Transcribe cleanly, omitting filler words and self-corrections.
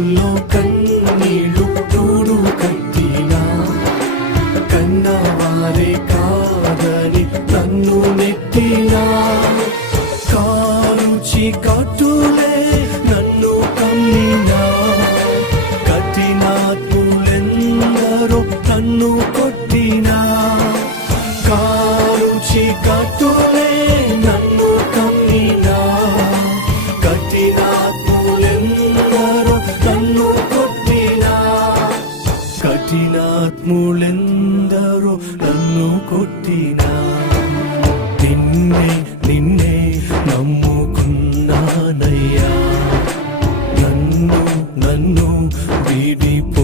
కన్నుల్లో కన్నీళ్ళు తూడు కట్టినా కన్నవారే కాదని నన్ను నెట్టినా కారుచి కట్టులే నన్ను కమ్మినా కఠినాత్ములెందరో నన్ను కొట్టినా కారుచి కట్టులే నన్ను కమ్మినా కఠినాత్ములెందరో నన్ను కొట్టినా కఠినాత్ములెందరో నన్ను కొట్టినా నిన్నే నమ్ముకున్నానయ్యా నన్ను వీడిపో